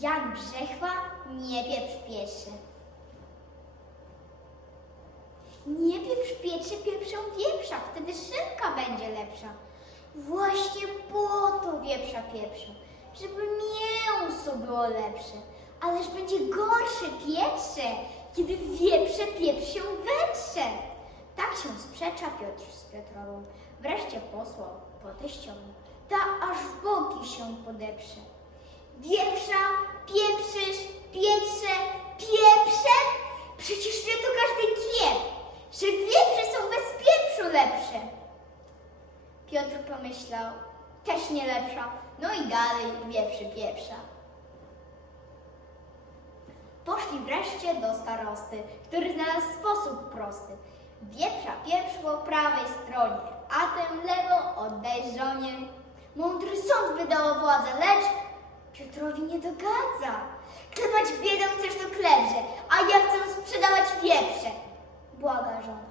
Jan Brzechwa, nie pieprz pieszy. Nie pieprz pieczy, pieprzą wieprza, wtedy szynka będzie lepsza. Właśnie po to wieprza pieprzą, żeby mięso było lepsze. Ależ będzie gorsze pieprze, kiedy wieprze pieprzą wetrze. Tak się sprzecza Piotr z Piotrową. Wreszcie posłał po teściową, ta aż w boki się podeprze. Wieprza, pieprzysz, pieprze, pieprze? Przecież wie to każdy kiep, że wieprze są bez pieprzu lepsze. Piotr pomyślał, też nie lepsza, no i dalej wieprzy pieprza. Poszli wreszcie do starosty, który znalazł sposób prosty. Wieprza pieprzło prawej stronie, a tę lewą oddaj żonie. Mądry sąd wydała władza, lecz dogadza. Klepać biedę chcesz to klepże, a ja chcę sprzedawać wieprze. Błaga żona,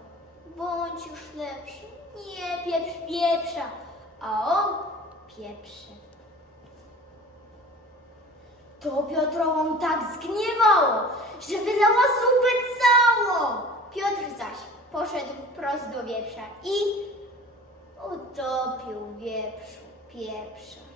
bądź już lepszy, nie pieprz pieprza, a on pieprzy. To Piotrową tak zgniewało, że wylała zupę całą. Piotr zaś poszedł wprost do wieprza i utopił wieprzu pieprza.